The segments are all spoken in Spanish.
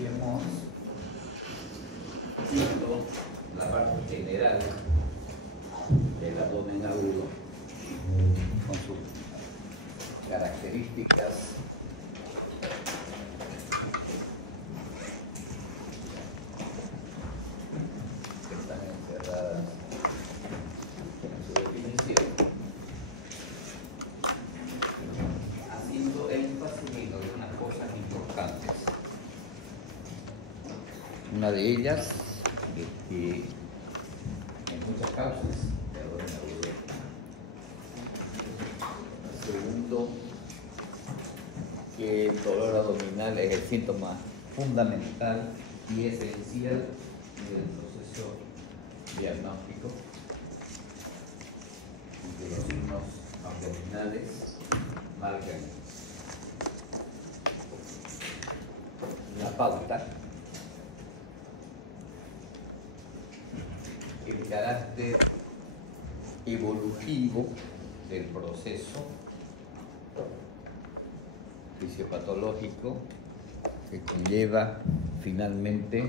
estaríamos viendo la parte general del abdomen agudo con sus características que están encerradas en su definición, haciendo énfasis en algunas cosas importantes. Una de ellas es que hay muchas causas de abdomen agudo. Segundo, que el dolor abdominal es el síntoma fundamental y esencial del proceso diagnóstico. Y que los signos abdominales marcan la pauta, el carácter evolutivo del proceso fisiopatológico que conlleva finalmente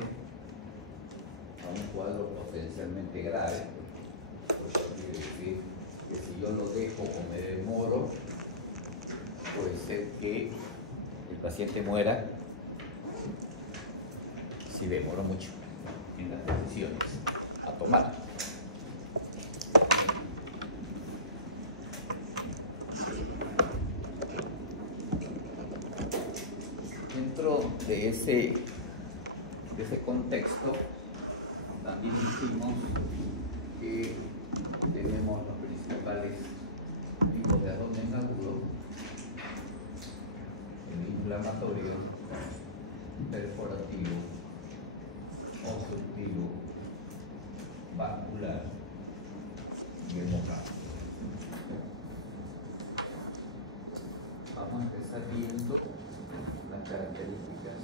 a un cuadro potencialmente grave. Por eso quiere decir que si yo lo dejo o me demoro, puede ser que el paciente muera si demoro mucho en las decisiones a tomar. Dentro de ese contexto, también dijimos que tenemos los principales tipos de abdomen agudo: el inflamatorio, perforativo, obstructivo, vascular y hemorrágico. Vamos a empezar viendo las características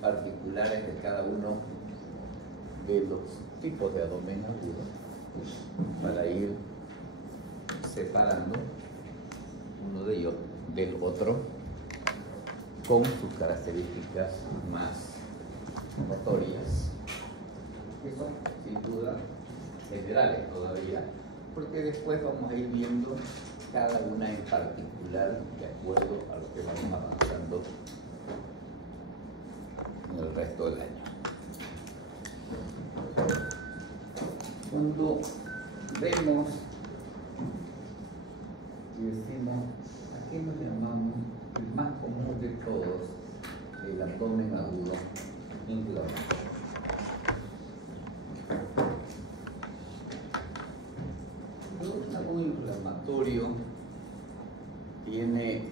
particulares de cada uno de los tipos de abdomen agudo para ir separando uno de ellos del otro con sus características más notorias, que son sin duda generales todavía, porque después vamos a ir viendo cada una en particular de acuerdo a lo que vamos avanzando en el resto del año. Cuando vemos y decimos, ¿a qué nos llamamos el más común de todos, el abdomen agudo inflamatorio? Un abdomen inflamatorio tiene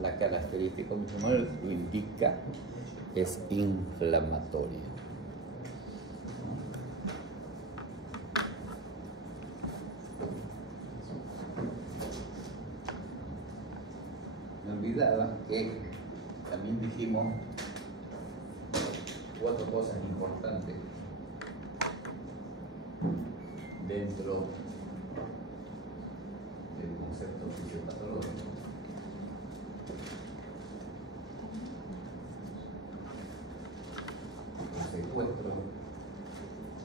la característica, como su nombre lo indica, es inflamatorio. Me olvidaba que también dijimos 4 cosas importantes dentro del concepto fisiopatológico. El secuestro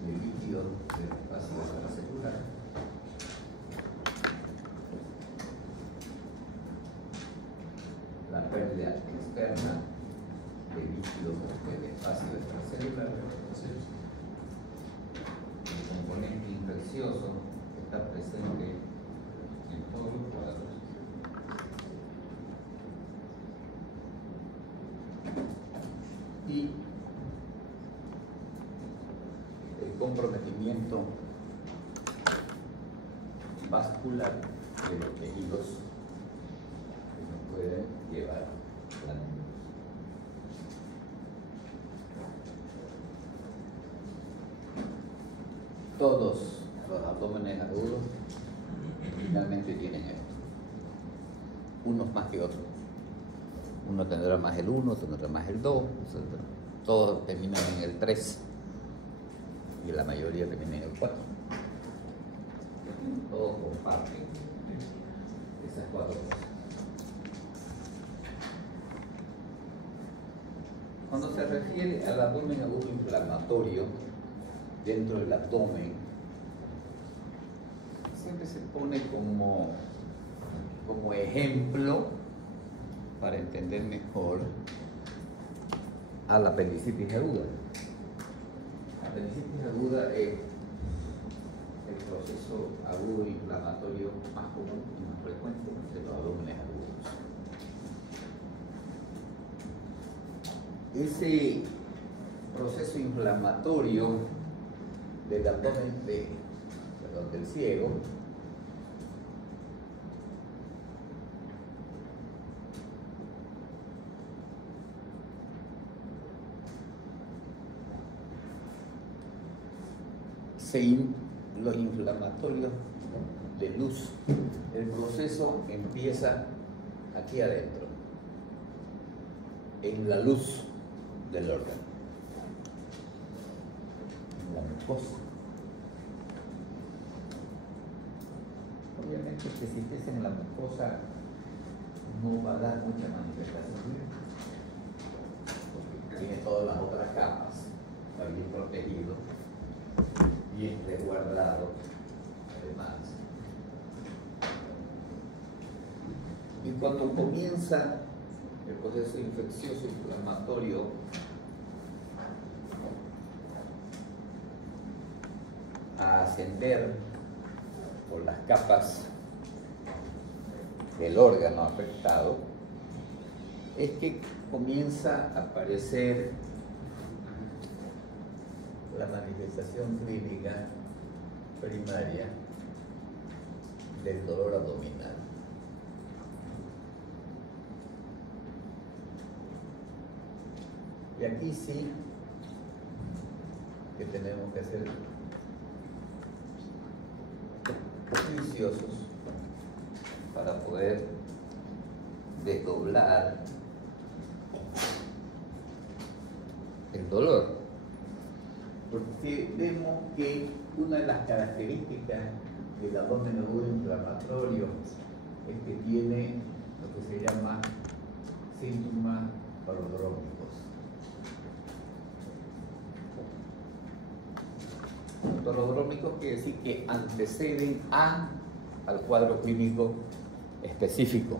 de líquido del espacio extracelular, la pérdida externa de líquido del espacio extracelular, el componente infeccioso que está presente en todos los cuadros, y el comprometimiento vascular de los tejidos que nos pueden llevar a la neurosis. Todos los abdómenes agudos finalmente tienen esto, unos más que otros. Uno tendrá más el 1, otro tendrá más el 2, etc. Todos terminan en el 3 y la mayoría termina en el 4. Todos comparten esas 4 cosas. Cuando se refiere al abdomen agudo inflamatorio dentro del abdomen, siempre se pone como ejemplo, para entender mejor, a la apendicitis aguda. La apendicitis aguda es el proceso agudo inflamatorio más común y más frecuente de los abdómenes agudos. Ese proceso inflamatorio del abdomen del ciego los inflamatorios de luz, el proceso empieza aquí adentro, en la luz del órgano, en la mucosa. Obviamente que si estés en la mucosa no va a dar mucha manifestación, porque tiene todas las otras capas, está bien protegido, bien resguardado, además. Y cuando comienza el proceso infeccioso inflamatorio, a ascender por las capas del órgano afectado, es que comienza a aparecer la manifestación clínica primaria del dolor abdominal. Y aquí sí que tenemos que ser juiciosos para poder desdoblar el dolor, porque vemos que una de las características del abdomen agudo inflamatorio es que tiene lo que se llama síntomas prodrómicos. Prodrómicos quiere decir que anteceden al cuadro clínico específico.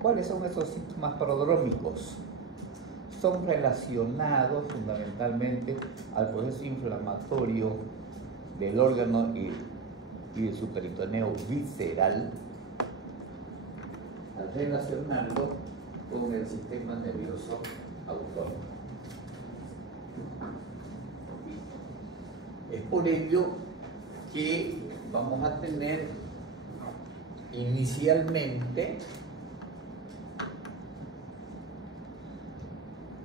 ¿Cuáles son esos síntomas prodrómicos? Son relacionados fundamentalmente al proceso inflamatorio del órgano y del superitoneo visceral, al relacionarlo con el sistema nervioso autónomo. Es por ello que vamos a tener inicialmente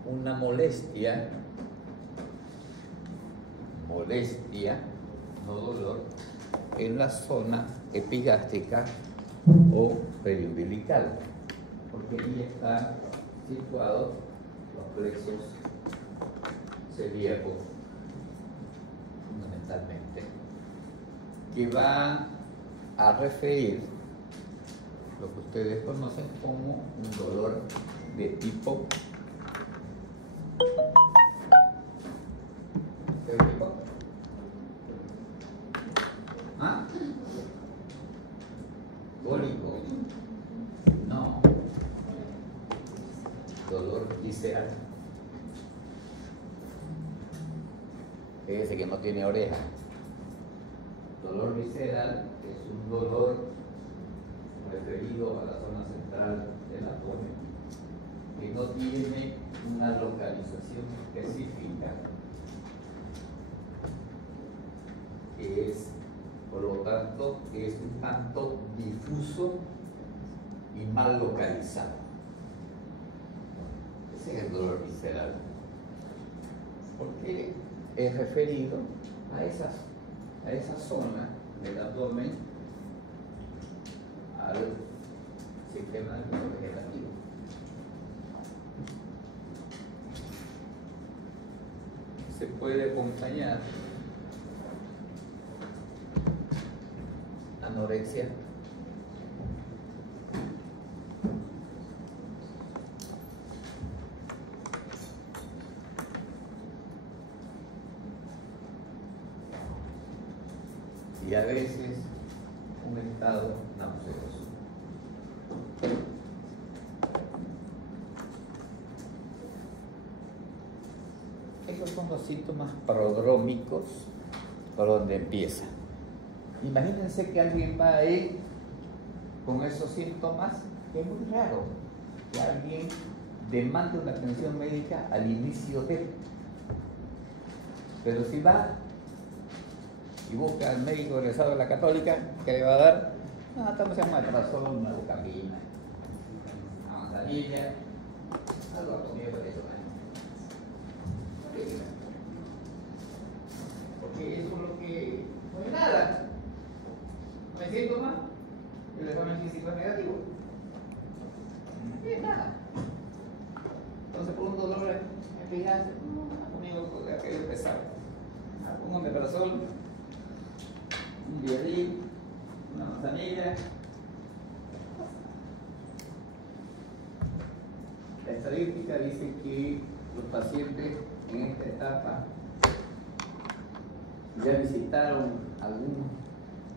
una molestia, no dolor, en la zona epigástrica o periumbilical, porque ahí están situados los plexos celíacos fundamentalmente, que van a referir lo que ustedes conocen como un dolor de tipo cólico, no, dolor visceral, ese que no tiene oreja. Dolor visceral es un dolor referido a la zona central del abdomen, que no tiene una localización específica, que es, por lo tanto, es un tanto difuso y mal localizado. Ese es el dolor visceral, porque es referido a esa zona del abdomen, al sistema nervioso vegetativo. Se puede acompañar anorexia, y a veces un estado nauseoso. Esos son los síntomas prodrómicos por donde empieza. Imagínense que alguien va ahí con esos síntomas, que es muy raro que alguien demande una atención médica al inicio de. Pero si va y busca al médico egresado de la Católica, ¿qué le va a dar? No, estamos en Omeprazol, una bucamina, una manzanilla, algo ha comido de eso. Porque eso es lo que no es nada. No hay síntomas, el examen físico es negativo. No es nada. Entonces, por un dolor espinal, conmigo de aquello pesado. Un omeprazol, un Viarin, una manzanilla. La estadística dice que los pacientes en esta etapa ya visitaron algún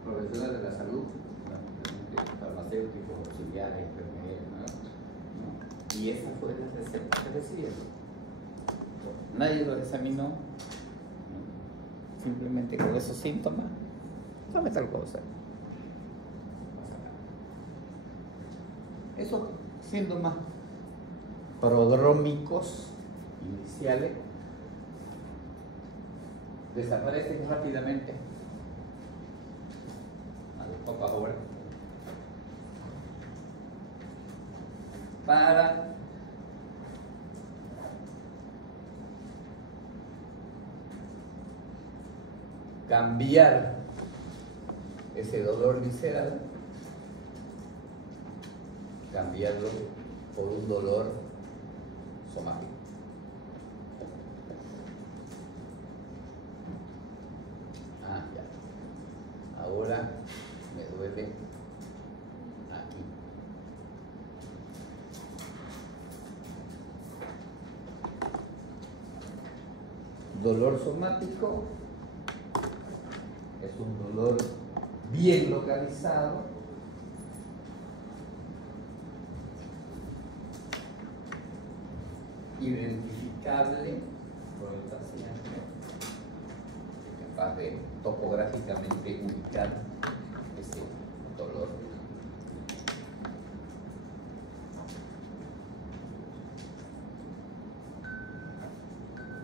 profesional de la salud, farmacéuticos, auxiliares, enfermeros, ¿no? Y esa fue la receta que recibieron. Nadie lo examinó, ¿no? Simplemente con esos síntomas, tome tal cosa. Esos síntomas prodrómicos iniciales desaparecen rápidamente a los pocas horas para cambiar ese dolor visceral, cambiarlo por un dolor somático. Ya. Ahora me duele aquí. Dolor somático es un dolor bien localizado, identificable por el paciente, capaz de topográficamente ubicar ese dolor.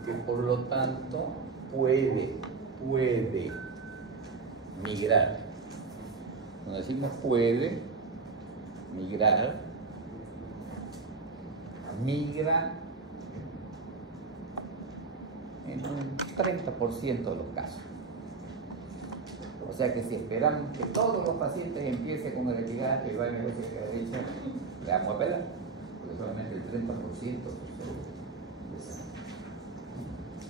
Que por lo tanto puede migrar. Cuando decimos puede migrar, migra en un 30% de los casos. O sea que si esperamos que todos los pacientes empiecen con el etiquetaje y vayan a veces que derecha, le vamos a pelar, porque solamente el 30% sucede.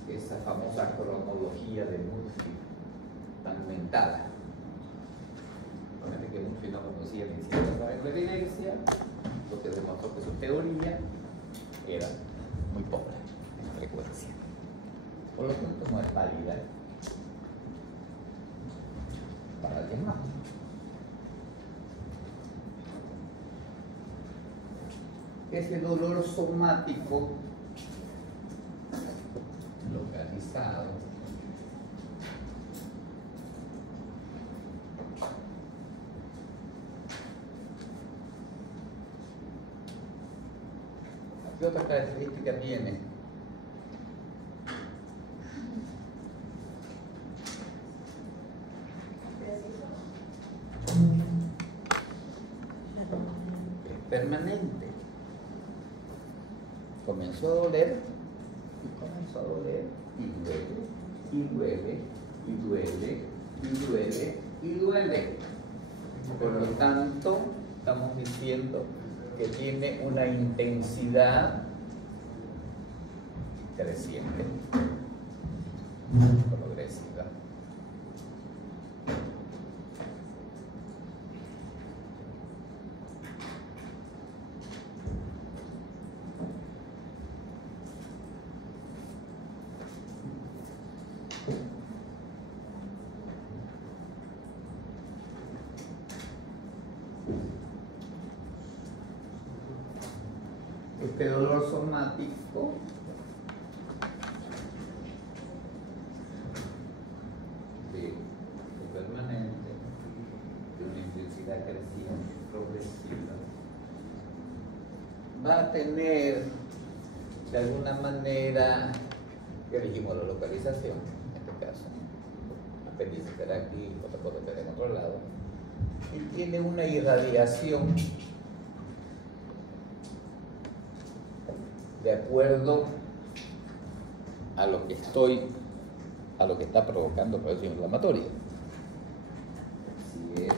Esa famosa cronología de Murphy tan mentada. Obviamente que Murphy no conocía ni siquiera la evidencia, lo que demostró que su teoría era muy pobre en frecuencia. Por lo tanto, no es válida para el diagnóstico. Ese dolor somático localizado ¿qué otra característica tiene? Es permanente. Comenzó a doler y comenzó a doler y duele y duele y duele y duele y duele. Por lo tanto, estamos diciendo que tiene una intensidad creciente, progresiva. Este dolor somático permanente, de una intensidad creciente, progresiva, va a tener de alguna manera, ya dijimos la localización, en este caso, apéndice estará aquí, otra cosa estará en otro lado, y tiene una irradiación de acuerdo a lo que está provocando proceso inflamatorio. Si es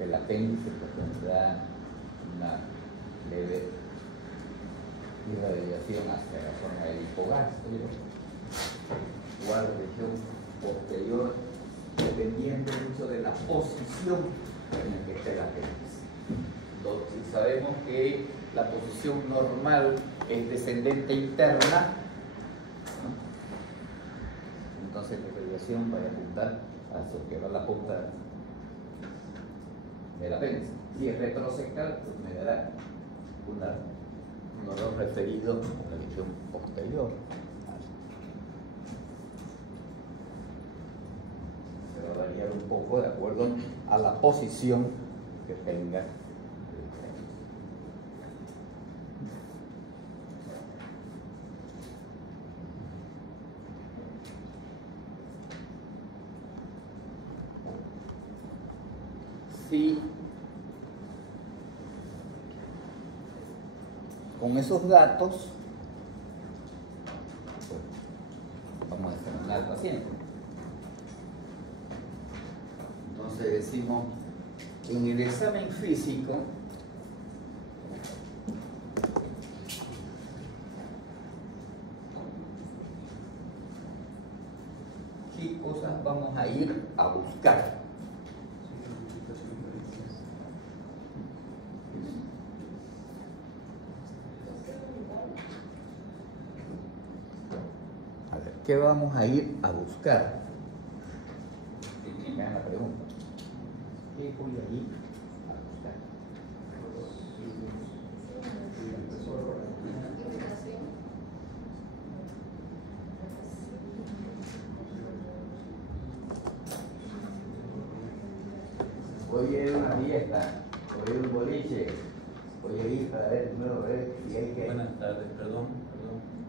el apéndice, pues tendrá una leve irradiación hacia la zona del hipogástrico o a la región posterior, dependiendo mucho de la posición en la que esté el apéndice. Entonces, sabemos que la posición normal es descendente interna, ¿no? Entonces la irradiación va a apuntar hacia lo que va la punta del apéndice. Si es retrosectal, pues me dará un dolor referido a la región posterior. Se va a variar un poco de acuerdo a la posición que tenga. Sí, con esos datos pues, vamos a examinar al paciente. Entonces decimos, en el examen físico ¿qué cosas vamos a ir a buscar? ¿Qué vamos a ir a buscar? Me dan la pregunta. ¿Qué voy a ir a buscar? Voy a ir a una fiesta, voy a ir a un boliche, voy a ir para ver primero, a ver si hay que... Buenas tardes, perdón.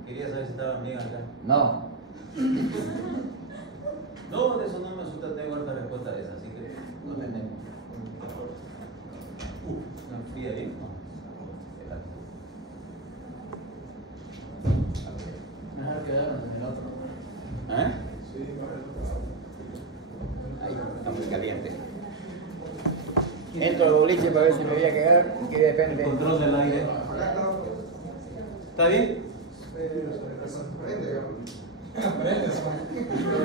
Quería saber si estaba bien acá. No. No, de eso no me asusta, tengo harta respuesta de esa, así que no tenemos. ¿Una fría bien? Mejor quedarnos en el otro. ¿Eh? Sí, Ahí, está muy caliente. Entro al boliche para ver si me voy a quedar, que depende. El control del aire. ¿Está bien?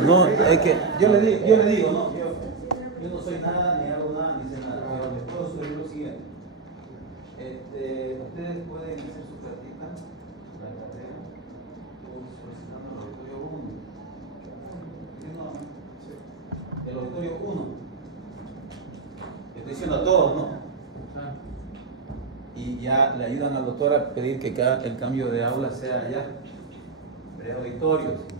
No, es que yo le digo, ¿no? Yo no soy nada, ni hago nada, ni sé nada. Pero les puedo sugerir lo siguiente. Ustedes pueden hacer su práctica, la carrera, solicitando el auditorio 1. El auditorio 1. Estoy diciendo a todos, ¿no? Y ya le ayudan al doctor a pedir que el cambio de aula sea allá, pre-auditorio.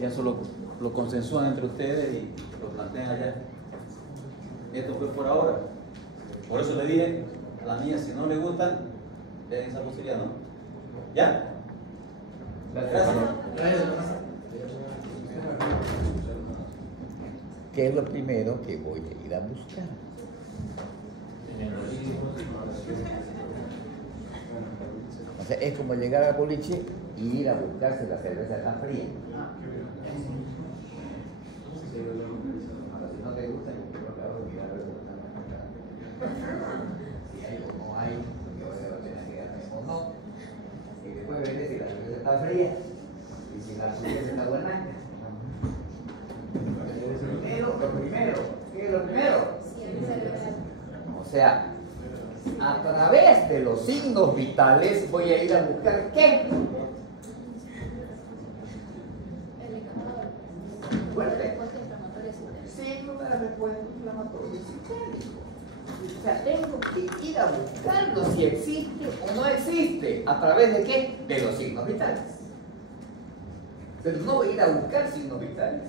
Ya solo lo consensúan entre ustedes y lo plantean allá. Esto fue por ahora. Por eso le dije a la niña, si no le gustan, den esa posibilidad, ¿no? ¿Ya? Gracias. ¿Qué es lo primero que voy a ir a buscar? O sea, es como llegar al boliche y ir a buscarse la cerveza tan fría. Si no te gusta, yo creo que ahora mirar a ver si hay o no hay, porque vale la pena quedarme o no. Y después veré si la cerveza está fría y si la cerveza está buena. ¿Qué es lo primero? O sea, a través de los signos vitales voy a ir a buscar ¿qué? Fuerte. Signo de la respuesta inflamatoria sistémica. sea, tengo que ir a buscarlo si existe o no existe. ¿A través de qué? De los signos vitales. Pero no voy a ir a buscar signos vitales,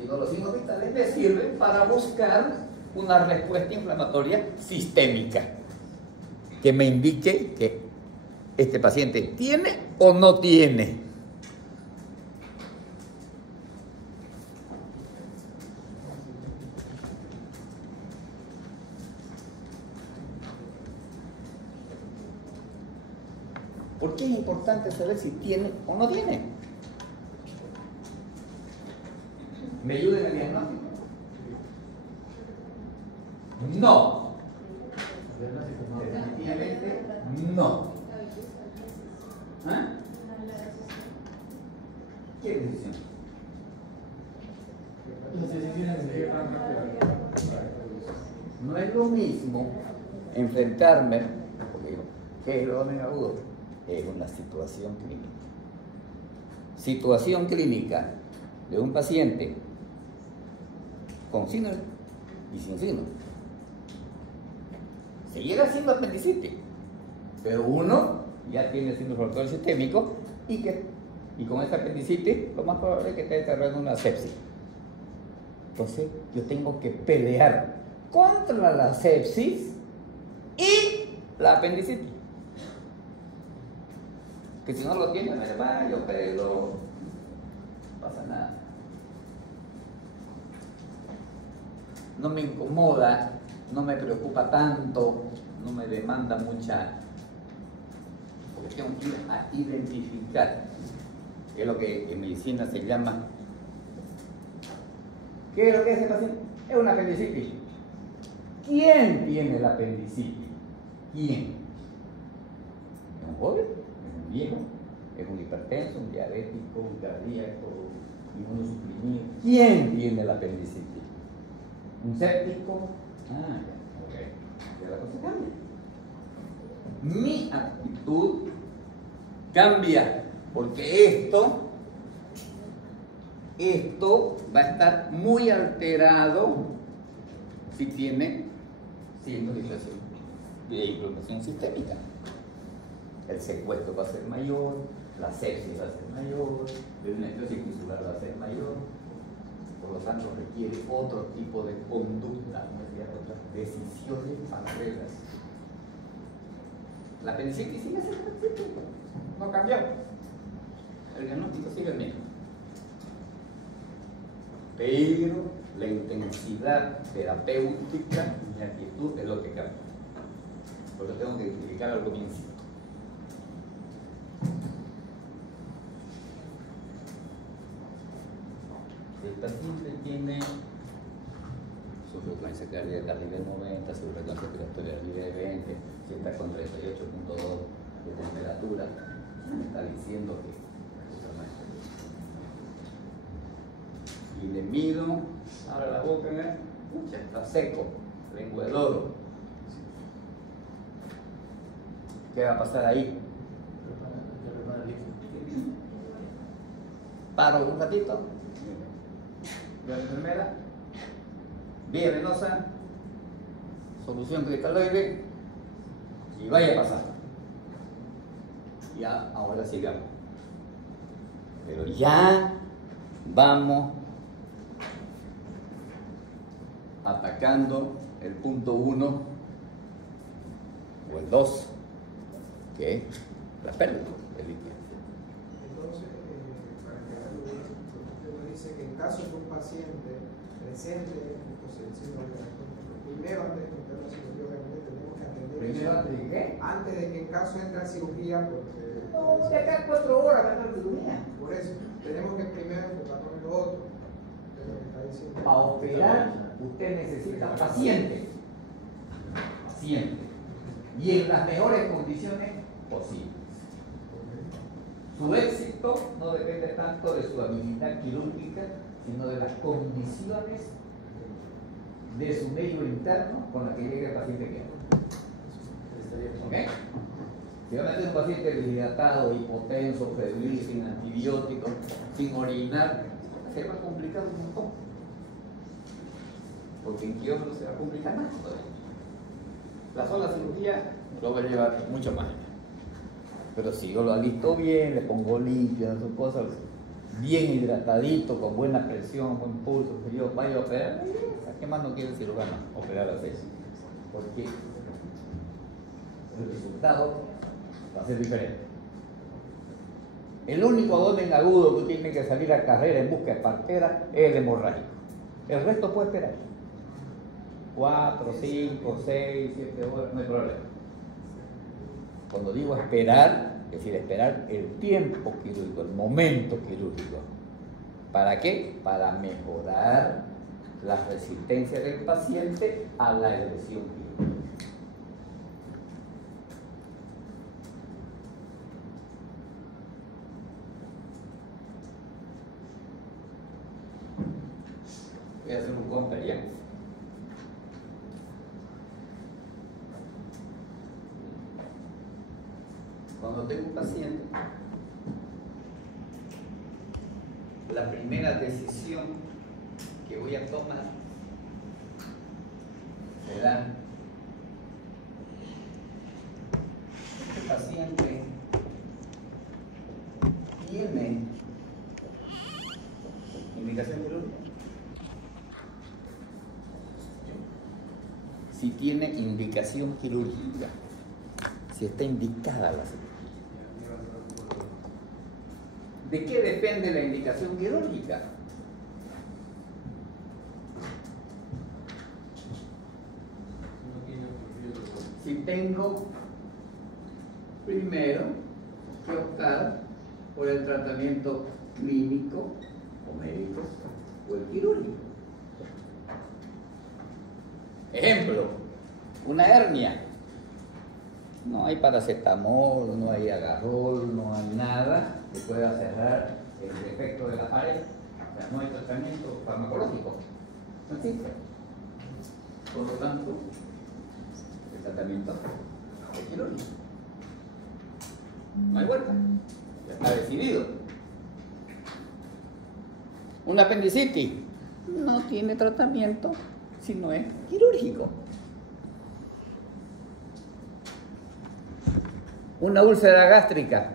sino los signos vitales me sirven para buscar una respuesta inflamatoria sistémica que me indique que este paciente tiene o no tiene. ¿Por qué es importante saber si tiene o no tiene? ¿Me ayuda en el diagnóstico? No. Definitivamente no. ¿Ah? ¿Qué decisión? No es lo mismo enfrentarme, porque digo, ¿qué es el abdomen agudo? Es una situación clínica. Situación clínica de un paciente con signo y sin signo. Se llega siendo apendicitis, pero uno ya tiene signo inflamatorio sistémico y con esta apendicitis lo más probable es que esté desarrollando una sepsis. Entonces yo tengo que pelear contra la sepsis y la apendicitis. Que si no lo tiene, me va, yo pelo, no pasa nada. No me incomoda, no me preocupa tanto, no me demanda mucha, porque tengo que ir a identificar, que es lo que en medicina se llama, ¿qué es lo que es ese paciente? Es una apendicitis. ¿Quién tiene la apendicitis? ¿Quién? ¿Es un joven? ¿Es un viejo? ¿Es un hipertenso? ¿Un diabético? ¿Un cardíaco? ¿Inmunosuprimido? ¿Quién tiene la apendicitis? ¿Un séptico? Ah, ya, ok. Ya la cosa cambia. Mi actitud cambia, porque esto va a estar muy alterado si tiene signos de inflamación sistémica. El secuestro va a ser mayor, la sepsis va a ser mayor, la esclerosis tisular va a ser mayor. Por lo tanto, requiere otro tipo de conducta, otras decisiones paralelas. La apendicitis sigue siendo apendicitis, no cambió. El diagnóstico sigue el mismo. Pero la intensidad terapéutica, mi actitud es lo que cambia. Por eso tengo que identificar algo bien cierto. Si el paciente tiene su frecuencia cardíaca arriba de 90, su frecuencia respiratoria arriba de 20, si está con 38.2 de temperatura, me está diciendo que y le mido, abre la boca, pucha, está seco, lengua de oro. ¿Qué va a pasar ahí? Paro un ratito, veo a la enfermera, vía venosa, solución cristalloide y vaya a pasar. Ya, ahora sigamos. Pero ya vamos atacando el punto 1 o el 2, que es la pérdida de líquido. Entonces, para aclararlo, usted me dice que en caso de un paciente presente, entonces, primero antes de meter la cirugía, obviamente tenemos que atender. ¿Primero antes de qué? Antes de que en caso entre a cirugía, porque. No, de acá 4 horas va a estar cirugía. Por eso, tenemos que primero enfocarnos en lo otro. Es lo que está diciendo. Para operar, usted necesita paciente. Paciente. Y en las mejores condiciones posibles. Su éxito no depende tanto de su habilidad quirúrgica, sino de las condiciones de su medio interno con la que llegue el paciente que ¿ok? Si realmente es un paciente deshidratado, hipotenso, febril, sin antibióticos, sin orinar, se va a complicar un montón. Porque en quirófano se va a complicar más todavía. La sola cirugía lo va a llevar mucho más. Pero si yo lo alisto bien, le pongo limpio, sus cosas, bien hidratadito, con buena presión, buen pulso, que yo vaya a operar, ¿qué más no quiere el cirujano? Operar así. Porque el resultado va a ser diferente. El único abdomen agudo que tiene que salir a carrera en busca de partera es el hemorrágico. El resto puede esperar. 4, 5, 6, 7 horas, no hay problema. Cuando digo esperar, es decir, esperar el tiempo quirúrgico, el momento quirúrgico. ¿Para qué? Para mejorar la resistencia del paciente a la agresión quirúrgica. Voy a hacer un counter ya. Cuando tengo un paciente, la primera decisión que voy a tomar será: este paciente tiene indicación quirúrgica. Si tiene indicación quirúrgica, si está indicada la cirugía. ¿De qué depende la indicación quirúrgica? Si tengo primero que optar por el tratamiento clínico o médico o el quirúrgico. Ejemplo, una hernia. No hay paracetamol, no hay agarrol, no hay nada que pueda cerrar el defecto de la pared. O sea, no hay tratamiento farmacológico. No existe. Por lo tanto, el tratamiento es quirúrgico. No hay vuelta. Ya está decidido. Un apendicitis no tiene tratamiento si no es quirúrgico. Una úlcera gástrica.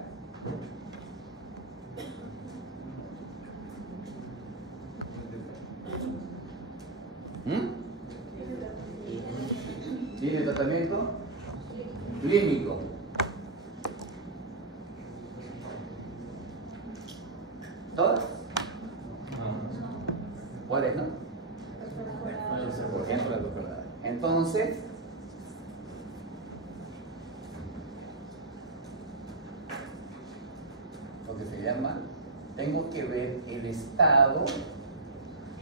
¿Tiene tratamiento clínico? ¿Todas? ¿Cuáles no? Por ejemplo, la doctorada. Entonces, lo que se llama, tengo que ver el estado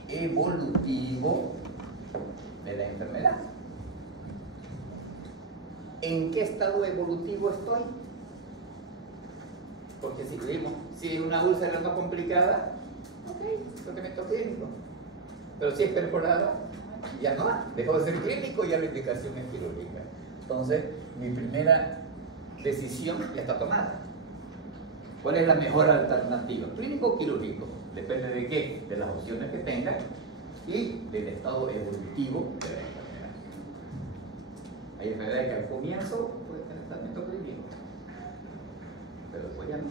evolutivo de la enfermedad. ¿En qué estado evolutivo estoy? Porque si vimos, si es una úlcera no complicada, ok, tratamiento clínico. Pero si es perforada, ya no, dejó de ser clínico y ya la indicación es quirúrgica. Entonces, mi primera decisión ya está tomada. ¿Cuál es la mejor alternativa? ¿Clínico o quirúrgico? Depende de qué, de las opciones que tenga y del estado evolutivo de la enfermedad. Hay enfermedades que al comienzo puede tener tratamiento clínico, pero después ya no.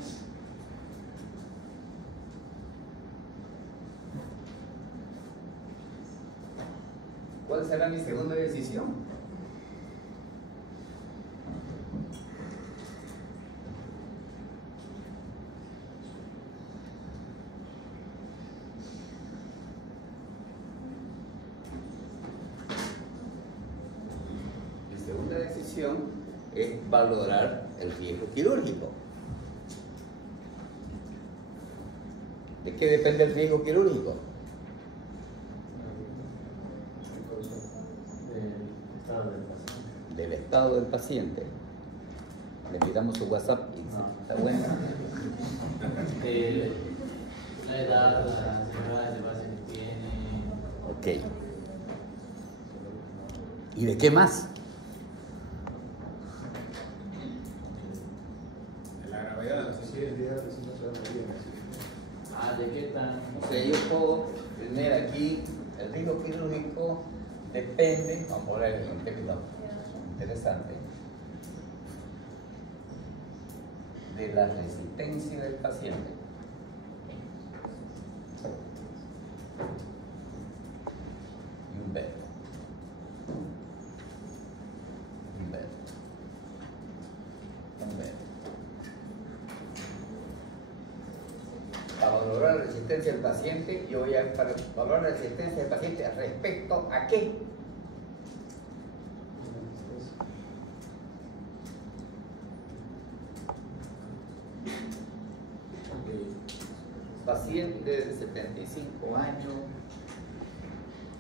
¿Cuál será mi segunda decisión? Mi segunda decisión es valorar el riesgo quirúrgico. ¿De qué depende el riesgo quirúrgico? Del estado del paciente. Le miramos su WhatsApp y dice, ¿está bueno? La edad, las enfermedades de base que tiene. Ok. ¿Y de qué más? De la gravedad de la necesidad. ¿De qué tan? O sea, yo puedo tener aquí el riesgo quirúrgico depende, vamos a poner en términos interesante de la resistencia del paciente. Y Humberto. Para valorar la resistencia del paciente, yo voy a valorar la resistencia del paciente respecto a qué. Paciente de 75 años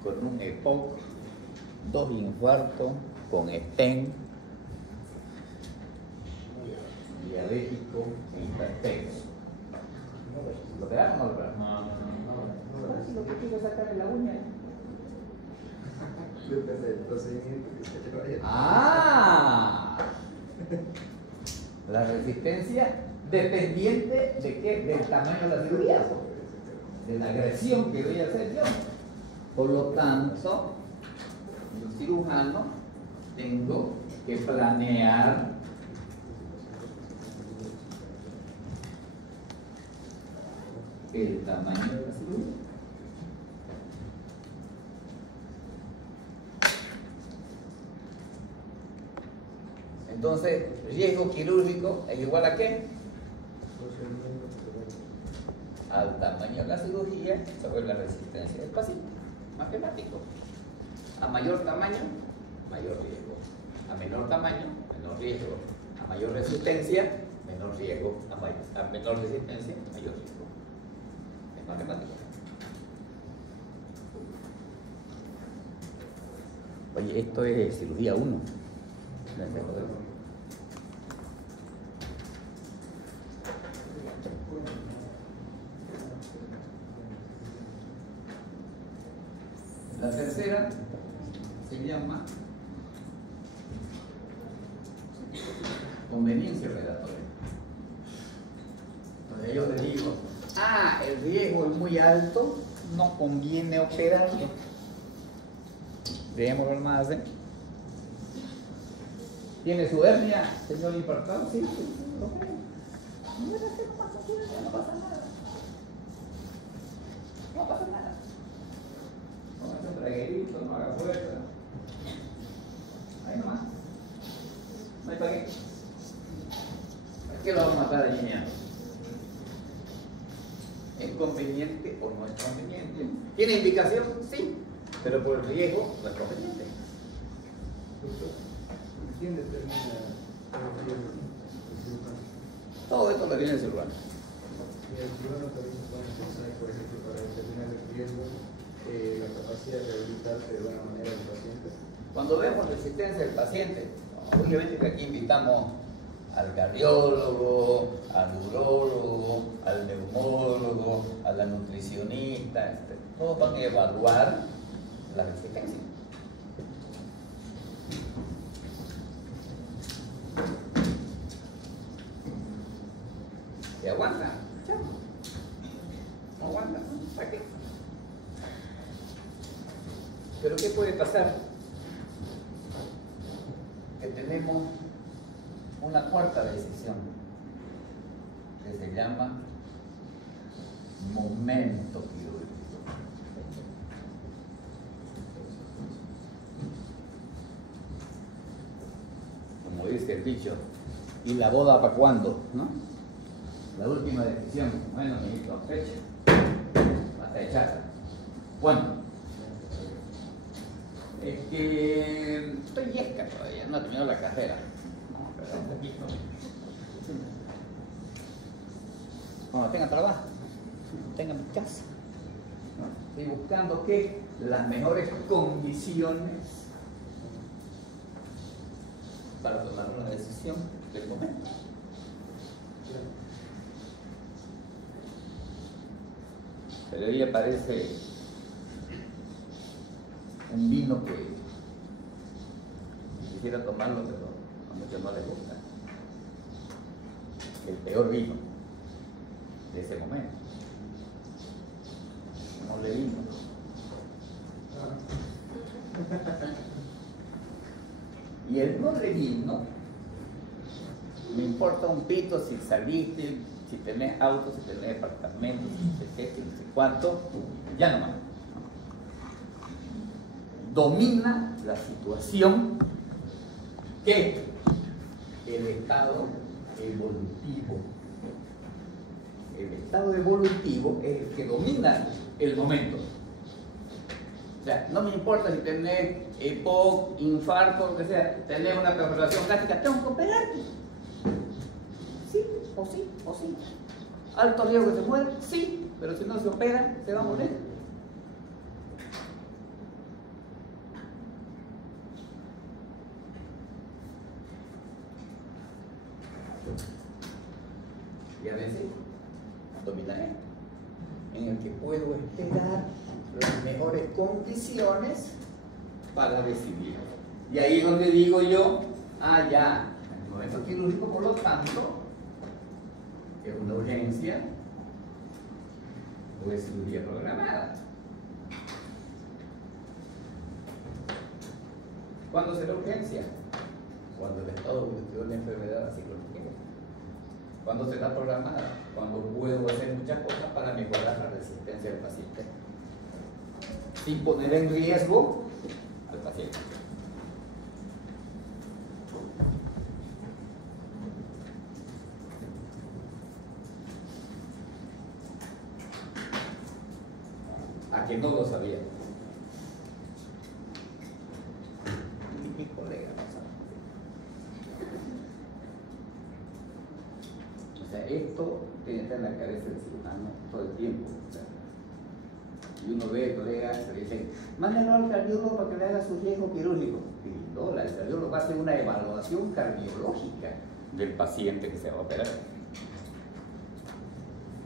con un EPOC, 2 infartos, con stent, diabético, hipertenso. ¿Lo pegaron o no lo pegaron? No. Lo que quiero sacar es la uña. Depende del procedimiento que se vaya. ¡Ah! La resistencia dependiente de qué, del tamaño de la cirugía, de la agresión que voy a hacer yo. Por lo tanto, yo cirujano tengo que planear el tamaño de la cirugía. Entonces, riesgo quirúrgico es igual a qué? Al tamaño de la cirugía sobre la resistencia del paciente. Matemático. A mayor tamaño, mayor riesgo. A menor tamaño, menor riesgo. A mayor resistencia, menor riesgo. A menor resistencia, mayor riesgo. Es matemático. Oye, esto es cirugía 1. La tercera se llama conveniencia operatoria. Entonces yo le digo, el riesgo es muy alto, no conviene operarlo. Veámoslo más. ¿Tiene su hernia, señor infartado? Sí, lo creo. No pasa nada. No pasa nada. No hace un traguerito, no haga fuerza. Ahí nomás. No hay para qué. ¿Para qué lo vamos a matar de niña? ¿Es conveniente o no es conveniente? ¿Tiene indicación? Sí. Pero por el riesgo no es conveniente. ¿Quién determina el riesgo? Todo esto lo tiene el cirujano. Y el cirujano también se pone a pensar, por ejemplo, para determinar el riesgo, la capacidad de rehabilitarse de buena manera del paciente. Cuando vemos resistencia del paciente, obviamente que aquí invitamos al cardiólogo, al urólogo, al neumólogo, a la nutricionista, todos van a evaluar la resistencia. ¿Se aguanta? Chao. No aguanta, ¿para qué? Pero ¿qué puede pasar? Que tenemos una cuarta decisión que se llama momento quirúrgico. Como dice el dicho, ¿y la boda para cuándo? ¿No? La última decisión. Bueno, ministro, fecha. Hasta echar. ¿Cuándo? Es que estoy yesca todavía, no he terminado la carrera. No, pero un poquito. Cuando tenga trabajo, tenga mi casa. ¿No? Estoy buscando que las mejores condiciones para tomar una decisión del momento. Pero ahí aparece un vino que quisiera tomarlo, pero a muchos no les gusta. El peor vino de ese momento. No le vino. y él no le vino, me importa un pito si saliste, si tenés auto, si tenés departamento, si no sé qué, si no sé cuánto, ya no más. Domina la situación que el estado evolutivo. El estado evolutivo es el que domina el momento. O sea, no me importa si tenés EPOC, infarto, lo que sea, tenés una perforación gástrica, tengo que operarte. Sí, o sí, o sí. Alto riesgo que se muere, sí, pero si no se opera, se va a morir. Y a veces domina esto, en el que puedo esperar las mejores condiciones para recibir. Y ahí es donde digo yo, ya, en el momento quirúrgico, por lo tanto, es una urgencia o es cirugía programada. ¿Cuándo será urgencia? Cuando el estado evolutivo de la enfermedad así lo requiere. ¿Cuándo será programada? Cuando puedo hacer muchas cosas para mejorar la resistencia del paciente, sin poner en riesgo al paciente. A que no lo sabía. Ni mi colega no sabe. O sea, esto tiene que estar en la cabeza del cirujano todo el tiempo. O sea, y uno ve colegas que dicen, mándalo al cardiólogo para que le haga su riesgo quirúrgico. Y no, el cardiólogo va a hacer una evaluación cardiológica del paciente que se va a operar.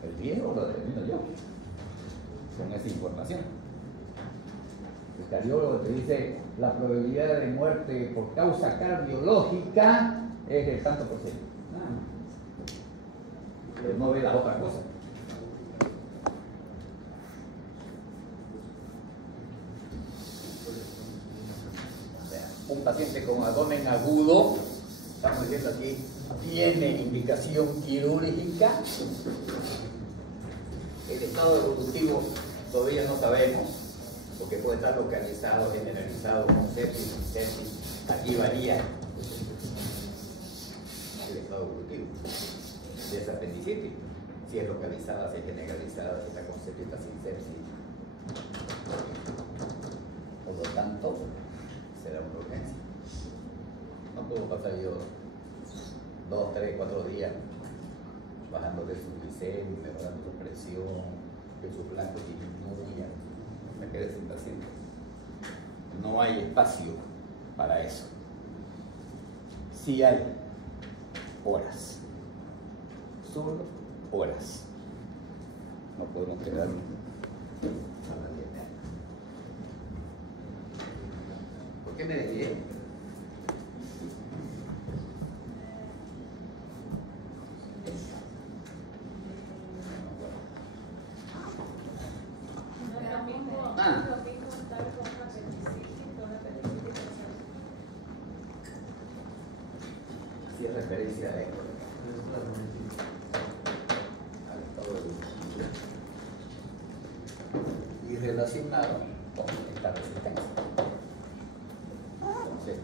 El riesgo lo determino yo con esa información. El cardiólogo te dice la probabilidad de muerte por causa cardiológica es el tanto por ciento. Pero no ve la otra cosa. O sea, un paciente con abdomen agudo, estamos diciendo aquí, tiene indicación quirúrgica. El estado evolutivo todavía no sabemos, porque puede estar localizado, generalizado, con sepsis, sin sepsis. Aquí varía el estado evolutivo. Si es apendicitis, si es localizada, si es generalizada, si está con sepsis, está sin sepsis. Por lo tanto, será una urgencia. No puedo pasar yo 2, 3, 4 días bajando de su glicemia, mejorando su presión, que sus blancos disminuyan. Me quedé sin paciente. No hay espacio para eso. Sí hay horas. Solo horas. No podemos quedarnos a la dieta. ¿Por qué me desvié? Hacía referencia a esto. Al estado de y relacionado con esta resistencia. Entonces,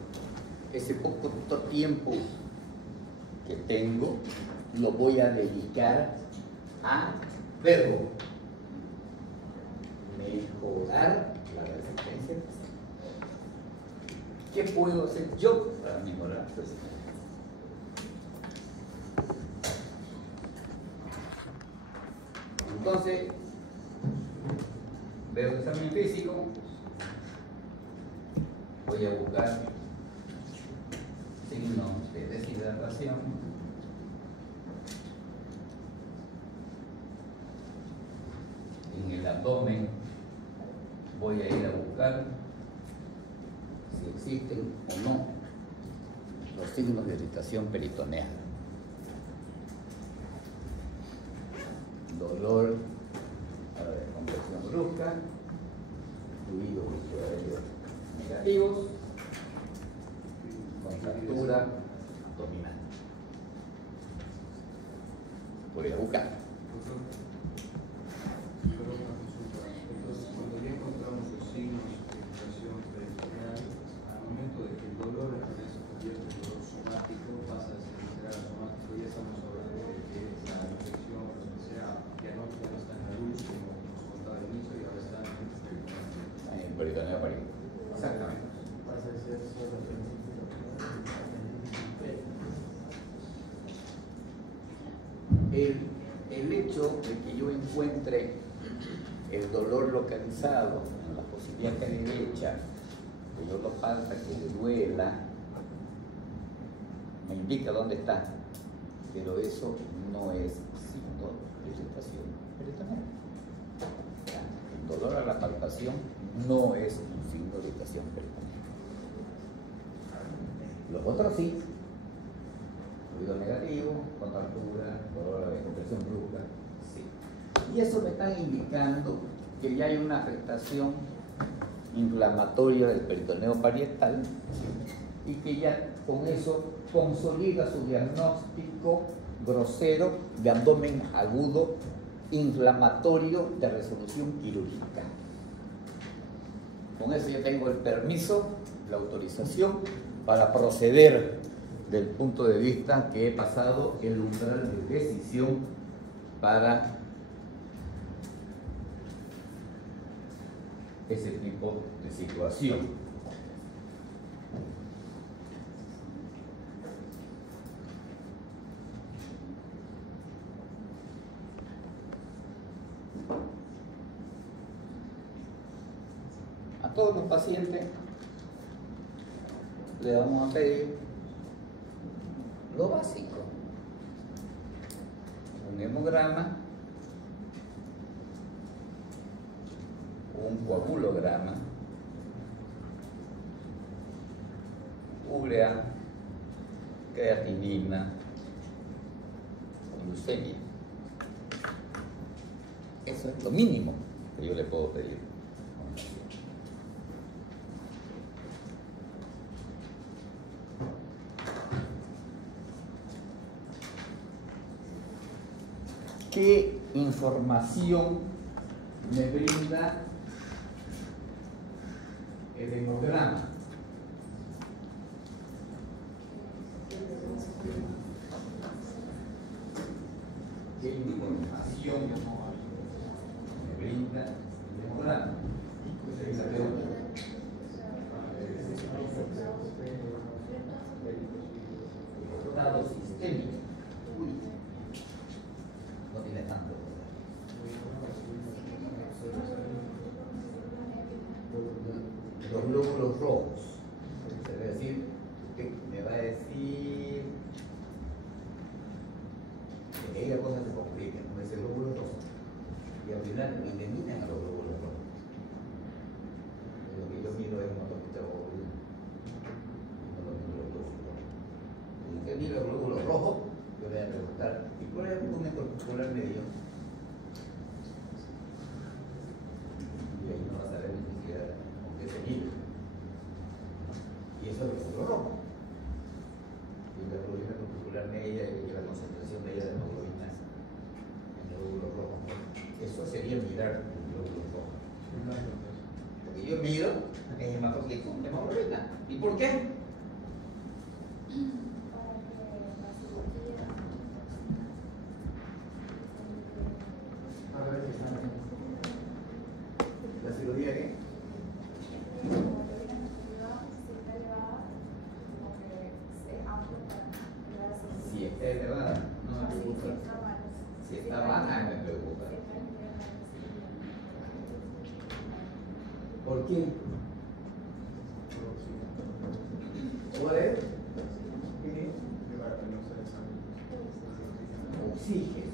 ese poco tiempo que tengo lo voy a dedicar a verbo mejorar la resistencia. ¿Qué puedo hacer yo para mejorar la resistencia? Entonces, veo el examen físico, voy a buscar signos de deshidratación. En el abdomen voy a ir a buscar si existen o no los signos de irritación peritoneal. Dolor, compresión brusca, fluidos negativos, con contractura abdominal. Voy a buscar. Entonces, cuando ya encontramos los signos de inflación peritoneal, al momento de que el dolor se convierte en dolor somático, pasa a ser somático, ya estamos hablando de que la infección, o lo que sea, ya no está en la luz, como nos contaba al inicio, y ahora está en el peritoneo. En el peritoneo parietal. Exactamente. Pasa a ser solo El hecho de que yo encuentre el dolor localizado en la costilla derecha, que yo lo palpa, que le duela, me indica dónde está, pero eso no es signo de irritación peritoneal. El dolor a la palpación no es un signo de irritación peritoneal. Los otros sí. Ruido negativo, contractura, dolor a la compresión brusca, sí. Y eso me está indicando que ya hay una afectación inflamatoria del peritoneo parietal, ¿sí? Y que ya con eso consolida su diagnóstico grosero de abdomen agudo inflamatorio de resolución quirúrgica. Con eso ya tengo el permiso, la autorización para proceder del punto de vista que he pasado el umbral de decisión para ese tipo de situación. A todos los pacientes le vamos a pedir lo básico: un hemograma, un coagulograma, urea, creatinina, glucemia. Eso es lo mínimo que yo le puedo pedir. ¿Qué información me brinda el hemograma? ¿Qué información me brinda el hemograma? Estado sistémico. No tiene tanto. Los glóbulos rojos. Es decir, que me va a decir que hay cosas que se complican, como ese glóbulo rojo. Y al final me eliminan a los glóbulos rojos. Lo que yo miro es motopitabulina. No lo miro los glóbulos. Si usted mira los glóbulos rojos, yo le voy a preguntar, ¿y cuál es el punto corpuscular medio? Y ahí no va a saber ni siquiera con qué se mide. Y eso es el glóbulo rojo. Y la hemoglobina corpuscular media y la concentración media de hemoglobina en el glóbulo rojo. Eso sería mirar el glóbulo rojo. Porque yo miro en hematoclicón de hemoglobina. ¿Y por qué? ¿La cirugía qué? Si está elevada, no me preocupa. Si está baja, me preocupa. ¿Por qué? ¿Cuál es? Oxígeno.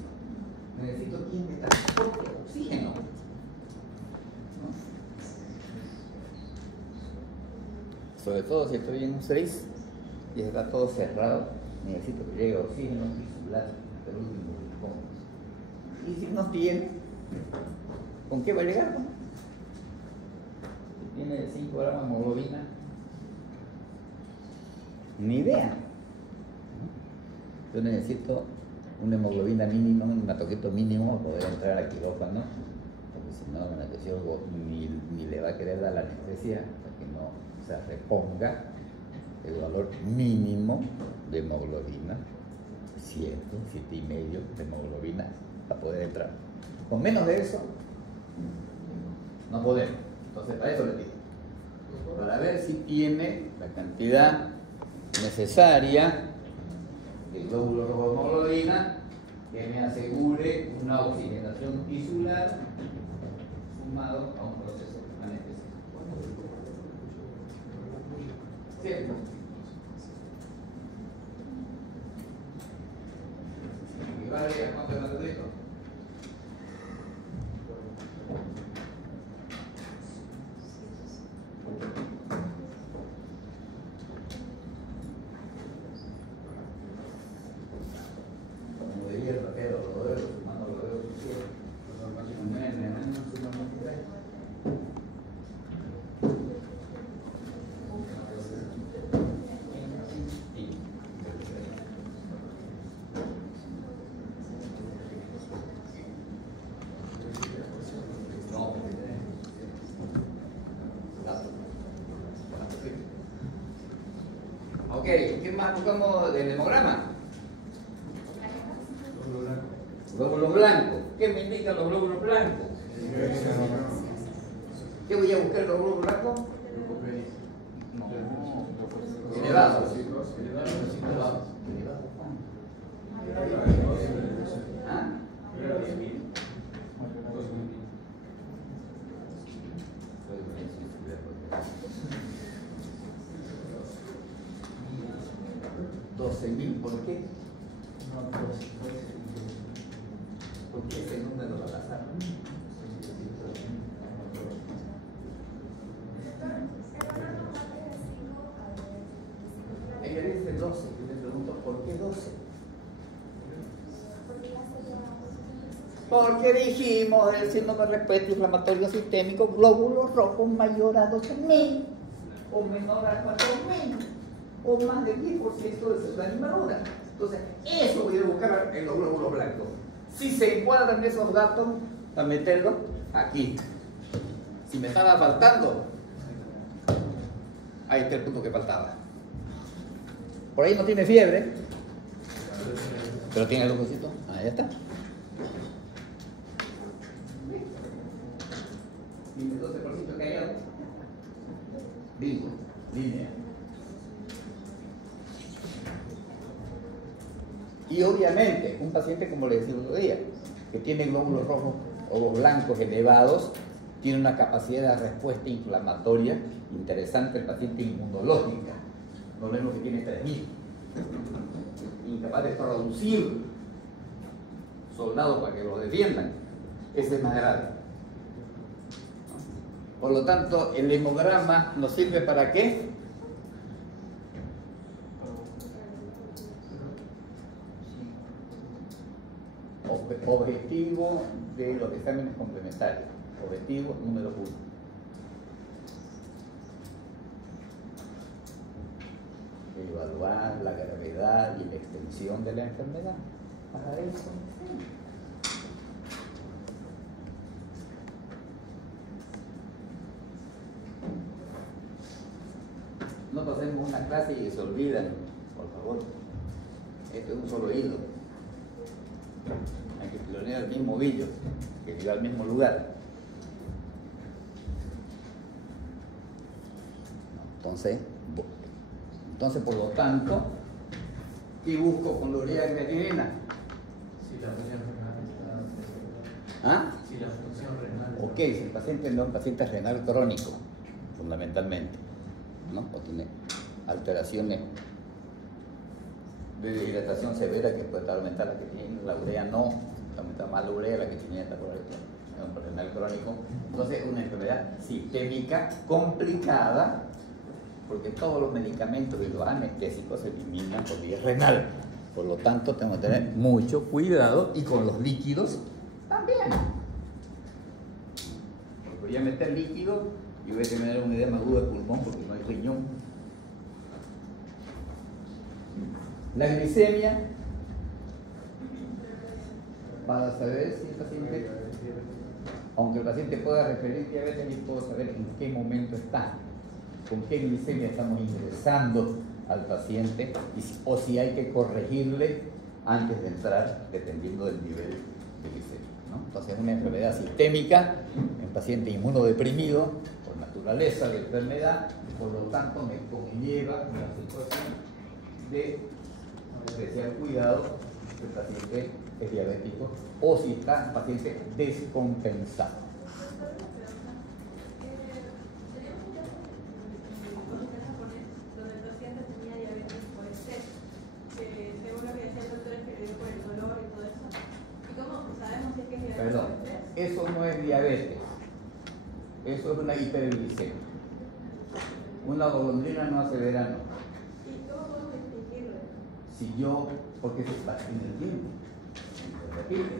Necesito quien me transporte oxígeno. Sobre todo si estoy en un 6 y está todo cerrado, necesito que llegue oxígeno tisular hasta el último rincón. Y si no tiene, ¿con qué va a llegar? Si tiene 5 gramos de hemoglobina, Ni idea. Yo necesito una hemoglobina mínima, un hematocrito mínimo para poder entrar al quirófano, porque si no, el anestesiólogo ni le va a querer dar la anestesia para que no se reponga el valor mínimo de hemoglobina, 7, 7,5 de hemoglobina, para poder entrar. Con menos de eso, no podemos. Entonces, para eso le digo. Para ver si tiene la cantidad necesaria de glóbulos rojos de hemoglobina que me asegure una oxigenación tisular sumado a un proceso anestésico. ¿Cierto? ¿Y vale a cuánto es el esto? Como diría el rapero, los dedos, sumando los dedos que quiero. Ok, ¿qué más buscamos del hemograma? Glóbulos blancos. ¿Qué me indican los glóbulos blancos? ¿Qué voy a buscar los glóbulos blancos? No. Elevados. ¿Ah? 12.000, ¿por qué? ¿Por qué ese número al azar? Ella dice 12, yo le pregunto, ¿por qué 12? Porque dijimos el síndrome de respuesta inflamatorio sistémico, glóbulos rojos mayor a 12.000 o menor a 4.000 o más del 10% de célula animadora. Entonces, eso voy a buscar en los glóbulos blancos. Si se encuadran esos datos, para meterlos aquí. Si me estaba faltando, ahí está el punto que faltaba. Por ahí no tiene fiebre, pero tiene el ojocito. Ahí está. Dime 12% callado. Bingo, línea. Y obviamente, un paciente, como le decía el otro día, que tiene glóbulos rojos o blancos elevados, tiene una capacidad de respuesta inflamatoria interesante, el paciente inmunológica. No vemos que tiene 3.000. Incapaz de producir soldados para que lo defiendan. Ese es más grave. Por lo tanto, el hemograma nos sirve ¿para qué? Objetivo de los exámenes complementarios. Objetivo número 1. Evaluar la gravedad y la extensión de la enfermedad. Para eso. No pasemos una clase y se olvidan, por favor. Esto es un solo hilo. Hay que planear el mismo ovillo, que lleva al mismo lugar. Entonces, por lo tanto, ¿qué busco con la urea y creatinina? Si la función renal está... ¿Ah? Si la función renal está... Ok, si el paciente no es un paciente renal crónico, fundamentalmente, ¿no? O tiene alteraciones de hidratación severa que puede aumentar la creatinina, la urea no, aumenta más la urea, la creatinina está por ahí, es un renal crónico. Entonces es una enfermedad sistémica complicada, porque todos los medicamentos y los anestésicos se eliminan por vía renal. Por lo tanto, tenemos que tener mucho cuidado, y con los líquidos también. Porque voy a meter líquido y voy a tener un edema agudo de pulmón porque no hay riñón. La glicemia, para saber si el paciente, aunque el paciente pueda referir diabetes, yo puedo saber en qué momento está, con qué glicemia estamos ingresando al paciente o si hay que corregirle antes de entrar, dependiendo del nivel de glicemia, ¿no? Entonces es una enfermedad sistémica en paciente inmunodeprimido por naturaleza de enfermedad, por lo tanto me conlleva una situación de especial cuidado si el paciente es diabético o si está un paciente descompensado. Perdón, eso no es diabetes, eso es una hiperglicemia. Una golondrina no hace verano. ¿Y cómo podemos distinguirlo? Si yo, porque se está en el tiempo, se repite,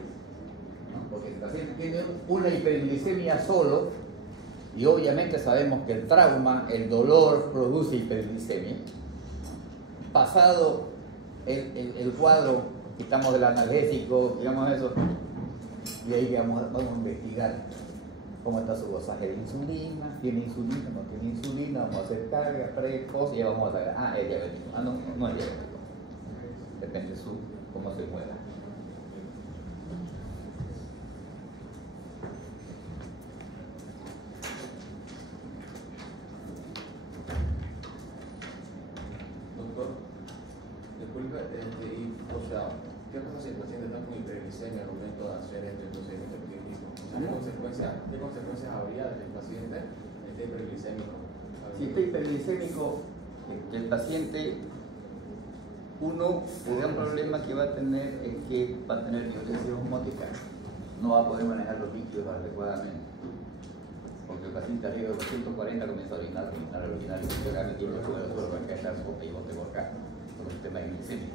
¿no? Porque el paciente tiene una hiperglicemia solo, y obviamente sabemos que el trauma, el dolor produce hiperglicemia. Pasado el cuadro, quitamos el analgésico, digamos eso, y ahí vamos a investigar cómo está su dosaje de insulina, tiene insulina, no tiene insulina, vamos a hacer carga, precoz, y ya vamos a saber, es diabético, no es diabético, depende de cómo se mueva. Doctor, disculpe, o sea, ¿qué pasa si el paciente está con hiperglicemia al momento de hacer este procedimiento clínico? ¿Qué consecuencias habría de que el paciente esté hiperglicémico? Si está hiperglicémico, el paciente, el gran problema que va a tener es que va a tener violencia osmótica, no va a poder manejar los líquidos adecuadamente. Porque el paciente arriba de 240 comienza a orinar, y realmente tiene que poder acá echar sopa y bote por acá, por el tema de glicemia.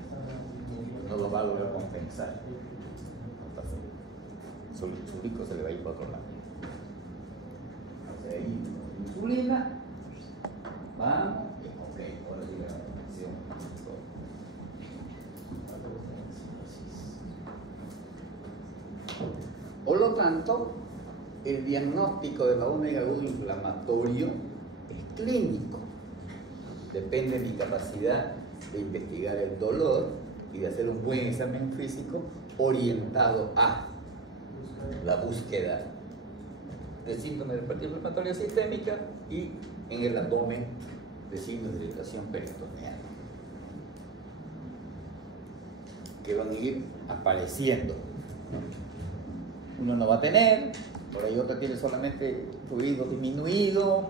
No lo va a lograr compensar. Su rico se le va a ir para otro lado. Entonces ahí, insulina, vamos, y ok, ahora llega la presión. Por lo tanto, el diagnóstico del labio agudo inflamatorio es clínico. Depende de mi capacidad de investigar el dolor y de hacer un buen examen físico orientado a la búsqueda de síntomas de fatiga inflamatoria sistémica y en el abdomen de signos de irritación peritoneal, que van a ir apareciendo. Uno no va a tener, por ahí otro tiene solamente fluido disminuido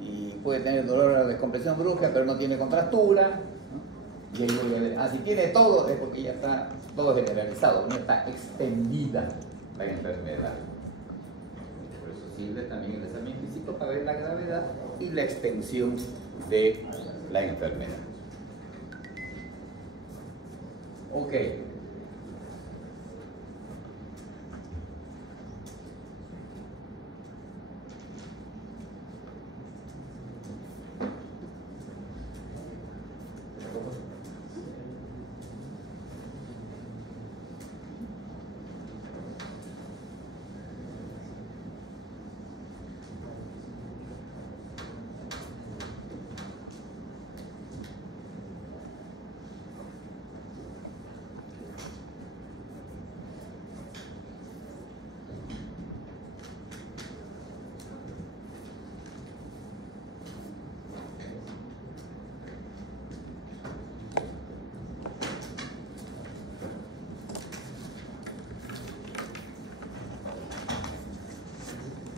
y puede tener dolor a la descompresión brusca, pero no tiene contractura, ¿no? Y ahí voy a ver, si tiene todo es porque ya está todo generalizado, no está extendida la enfermedad. Por eso sirve también el examen físico para ver la gravedad y la extensión de la enfermedad. Ok.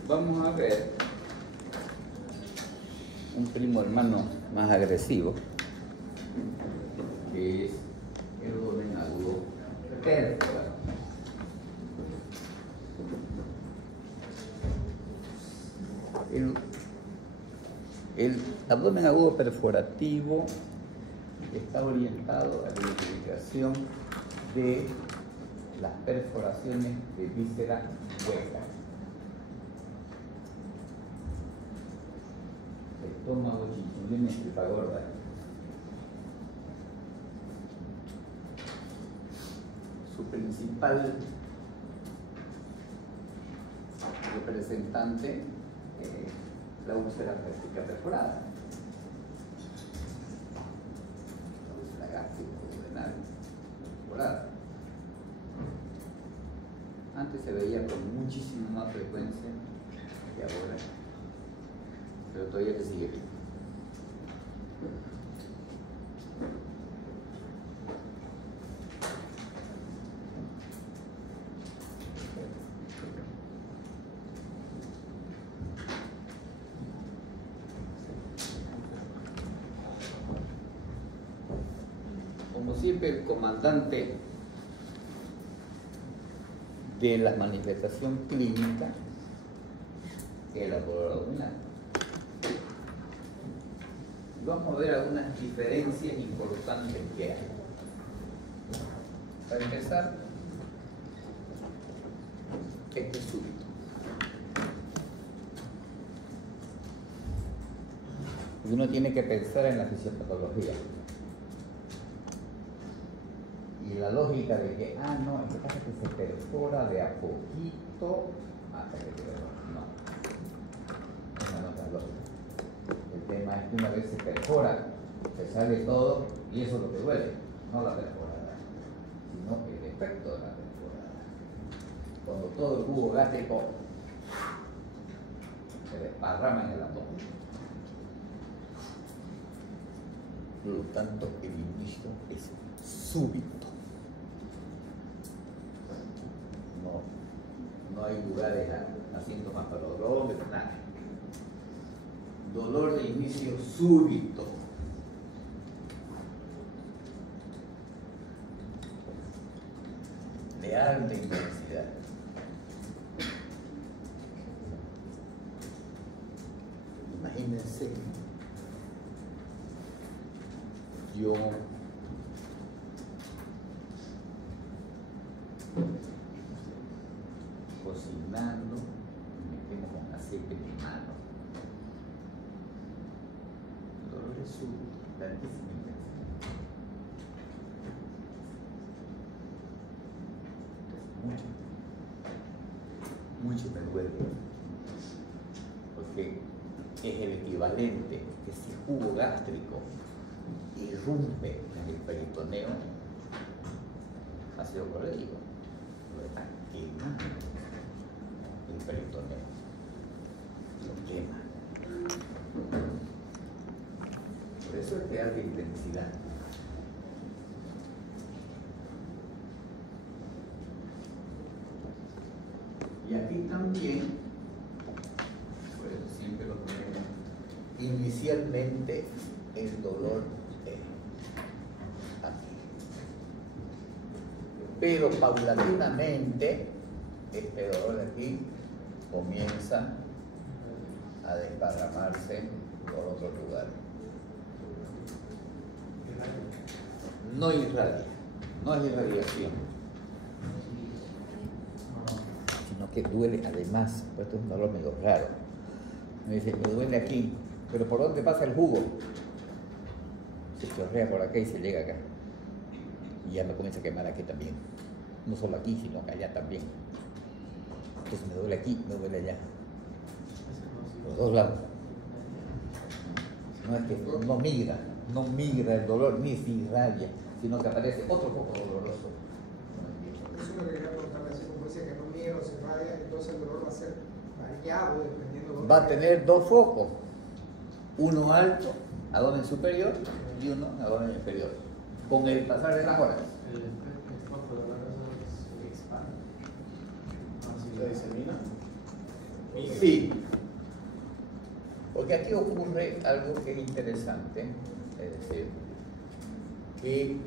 Vamos a ver un primo hermano más agresivo, que es el abdomen agudo pérfora. El abdomen agudo perforativo está orientado a la identificación de las perforaciones de víscera hueca. Estómago, chichulines, tripa gorda. principal representante, la úlcera gástrica perforada. La úlcera gástrica duodenal perforada. Antes se veía con muchísima más frecuencia que ahora, pero todavía se sigue viendo. Como siempre, el comandante de la manifestación clínica es la dolor abdominal. Vamos a ver algunas diferencias importantes que hay. Para empezar, este es súbito. Uno tiene que pensar en la fisiopatología. Y la lógica de que, no, en este caso que se perfora de a poquito hasta que quede no. Esa no es la lógica. El tema es que una vez se perfora, se sale todo y eso es lo que duele, no la perforada, sino el efecto de la perforada. Cuando todo el jugo gástrico se desparrama en el abdomen. Por lo tanto, el inicio es súbito. No hay lugares a síntomas patológicos, nada. Dolor de inicio súbito. De alta intensidad. Imagínense, yo cocinando y me quemo con aceite en mi mano. El dolor es súbito, de altísima intensidad. Mucho me duele, porque es el equivalente que si jugo gástrico irrumpe en el peritoneo, ácido clorhídrico, lo está quemando el peritoneo, lo quema. Por eso es de alta intensidad. Y aquí también, por eso siempre lo tenemos, inicialmente el dolor es aquí. Pero paulatinamente este dolor aquí comienza a desparramarse por otros lugares. No irradia, no es irradiación, sino que duele además. Pues esto es un dolor medio raro. Me dice, me duele aquí, pero ¿por dónde pasa el jugo? Se chorrea por acá y se llega acá. Y ya me comienza a quemar aquí también. No solo aquí, sino allá también. Entonces me duele aquí, me duele allá. Los dos lados. No es que no migra el dolor, ni se irradia, sino que aparece otro foco doloroso. Eso es lo que quería preguntarle, así como decía que no migra o se irradia, entonces el dolor va a ser variado dependiendo de dónde. Va a tener dos focos, uno alto, abdomen superior, y uno abdomen inferior, con el pasar de las horas. El foco de la raza se expande. ¿Se disemina? Sí, porque aquí ocurre algo que es interesante, es decir, que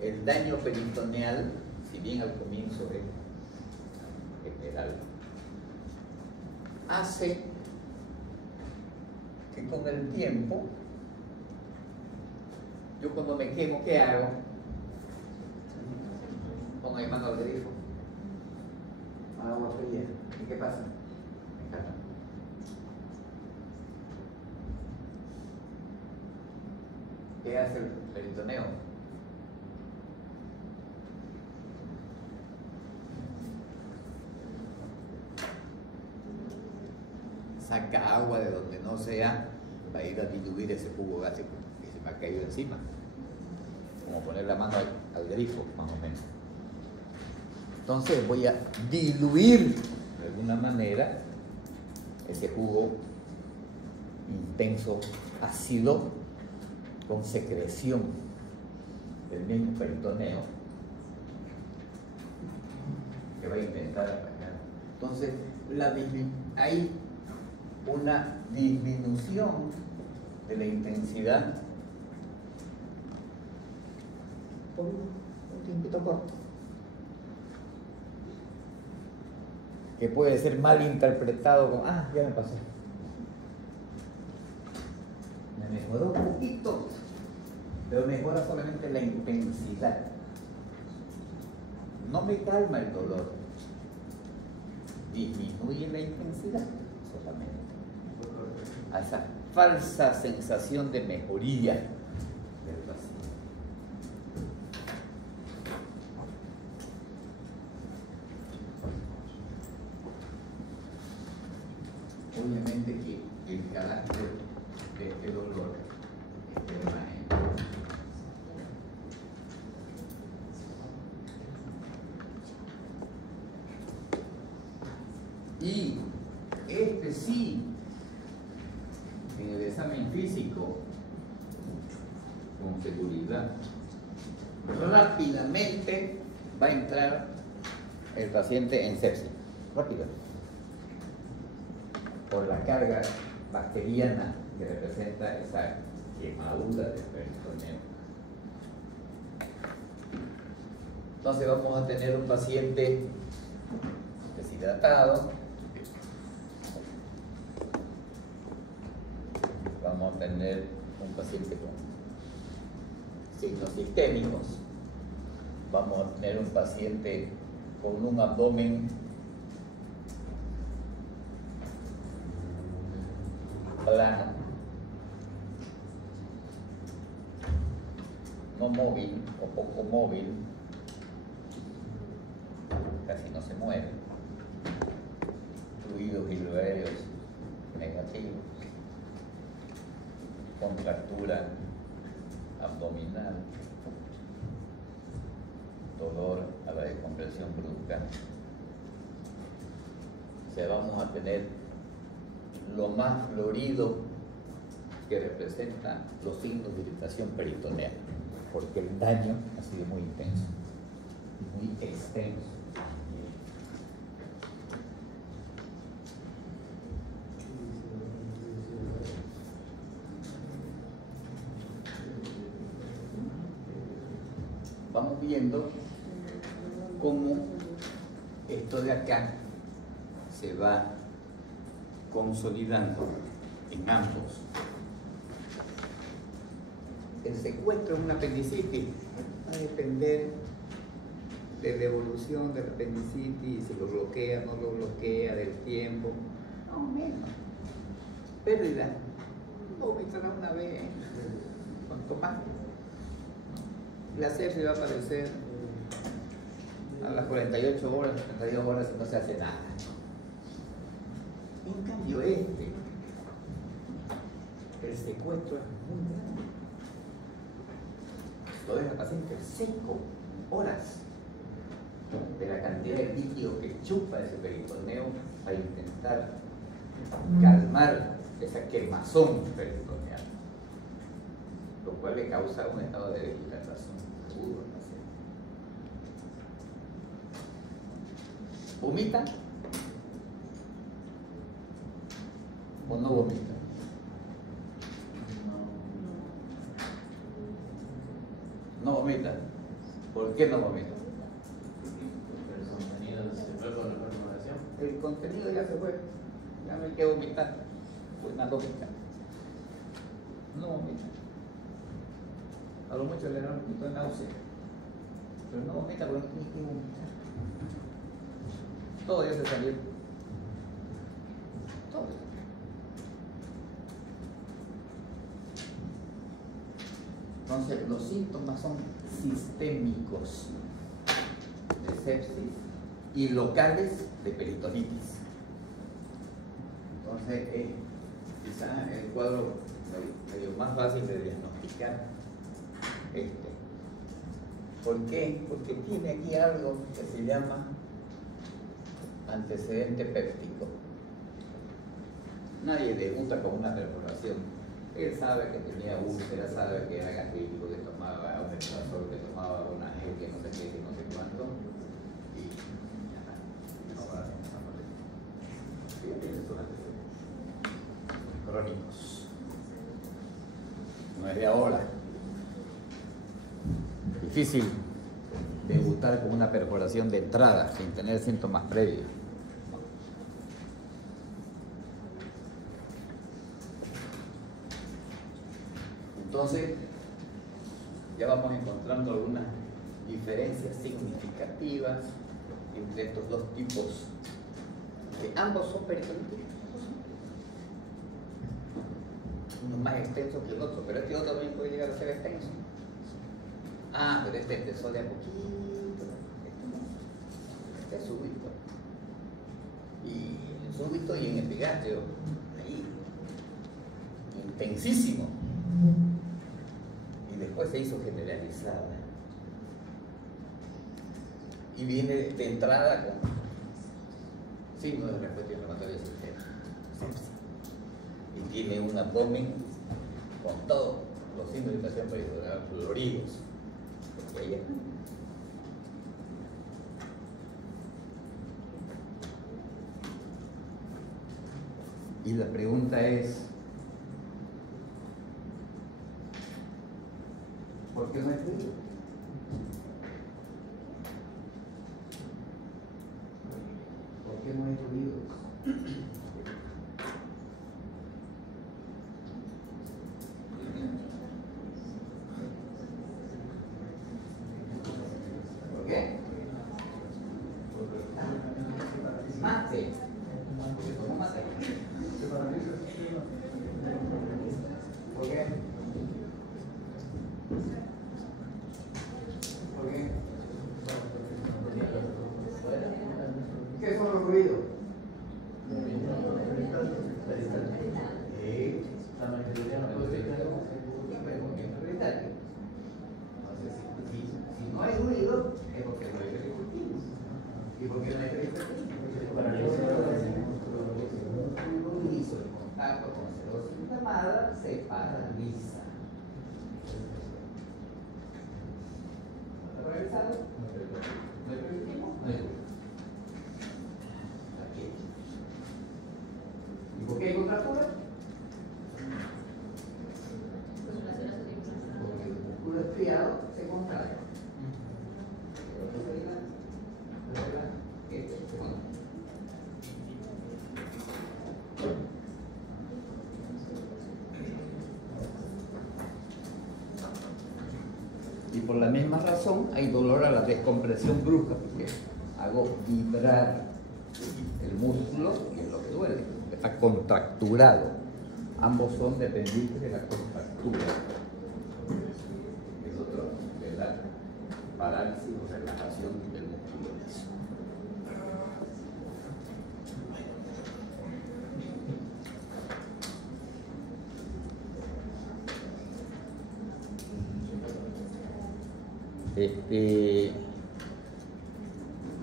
el daño peritoneal, si bien al comienzo es general, hace que con el tiempo, yo cuando me quemo, ¿qué hago? Pongo mi mano al grifo, agua fría, ¿y qué pasa? Me calma. ¿Qué hace el peritoneo? Saca agua de donde no sea, va a ir a diluir ese jugo gástrico que se me ha caído encima. Como poner la mano al grifo, más o menos. Entonces voy a diluir de alguna manera ese jugo intenso, ácido, con secreción del mismo peritoneo que va a intentar apagar. Entonces hay una disminución de la intensidad por un tiempito corto, que puede ser mal interpretado como, ya me pasó. Me mejoró un poquito, pero mejora solamente la intensidad. No me calma el dolor, disminuye la intensidad solamente. A esa falsa sensación de mejoría del paciente. Obviamente que el carácter de este dolor es permanente. Y este sí, en el examen físico, con seguridad, rápidamente va a entrar el paciente en sepsis. Rápidamente. Por la carga bacteriana que representa esa quemadura del peritoneo. Entonces vamos a tener un paciente deshidratado, vamos a tener un paciente con signos sistémicos, vamos a tener un paciente con un abdomen plano, no móvil o poco móvil, casi no se mueve, fluidos hidroaéreos negativos, contractura abdominal, dolor a la descompresión brusca. O sea, vamos a tener lo más florido que representa los signos de irritación peritoneal, porque el daño ha sido muy intenso, muy extenso. Vamos viendo cómo esto de acá se va consolidando en ambos. El secuestro en una apendicitis va a depender de la evolución de la apendicitis, si lo bloquea, no lo bloquea, del tiempo, más o menos. Pérdida, vómitala una vez, cuanto más. La sepsis va a aparecer a las 48 horas, 72 horas y no se hace nada. En cambio el secuestro es muy grande. Lo deja el paciente 5 horas de la cantidad de líquido que chupa ese peritoneo para intentar calmar esa quemazón peritoneal, lo cual le causa un estado de deshidratación agudo al paciente. ¿Vomita? ¿O no vomita? No vomita. ¿Por qué no vomita? El contenido se fue por la formulación. El contenido ya se fue. Ya no hay que vomitar. Pues una lógica. No vomita. A lo mucho le da un poquito de náusea. Pero no vomita porque no tiene que vomitar. Todo ya se salió. Todo. Entonces, los síntomas son sistémicos de sepsis y locales de peritonitis. Entonces, quizás el cuadro medio más fácil de diagnosticar. ¿Por qué? Porque tiene aquí algo que se llama antecedente péptico. Nadie debuta con una perforación. Él sabe que tenía úlcera, sabe que era gastríttico, que tomaba un omeprazol, que tomaba una gel, que no sé qué, que no sé cuánto. Y ya está. Ahora tiene sus antecedentes crónicos. No es de ahora. Difícil debutar con una perforación de entrada sin tener síntomas previos. Entonces, ya vamos encontrando algunas diferencias significativas entre estos dos tipos, que ambos son peritonititis. Uno más extenso que el otro, pero este otro también puede llegar a ser extenso. Ah, pero este empezó de a poquito, este es súbito. Y súbito y en epigastrio, ahí, intensísimo. Y después se hizo generalizada. Y viene de entrada con signos de respuesta inflamatoria sistémica, sepsis. Y tiene un abdomen con todos los signos de infección peridural floridos. Y la pregunta es, ¿por qué no hay ruido? ¿Por qué no hay ruido? Se paraliza. ¿Está paralizado? ¿No hay permitido? No hay ruido. Aquí. ¿Y por qué hay contractura? Porque el músculo estriado se contrae. Y por la misma razón hay dolor a la descompresión brusca, porque hago vibrar el músculo y es lo que duele, está contracturado. Ambos son dependientes de la contractura. Es otro de la parálisis o relajación del músculo liso.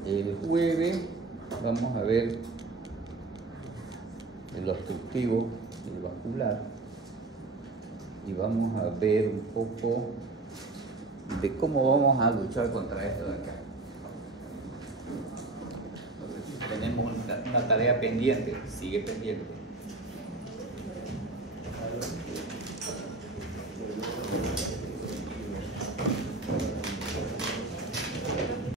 El jueves vamos a ver el obstructivo y el vascular y vamos a ver un poco de cómo vamos a luchar contra esto de acá. Entonces, tenemos una tarea pendiente, sigue pendiente.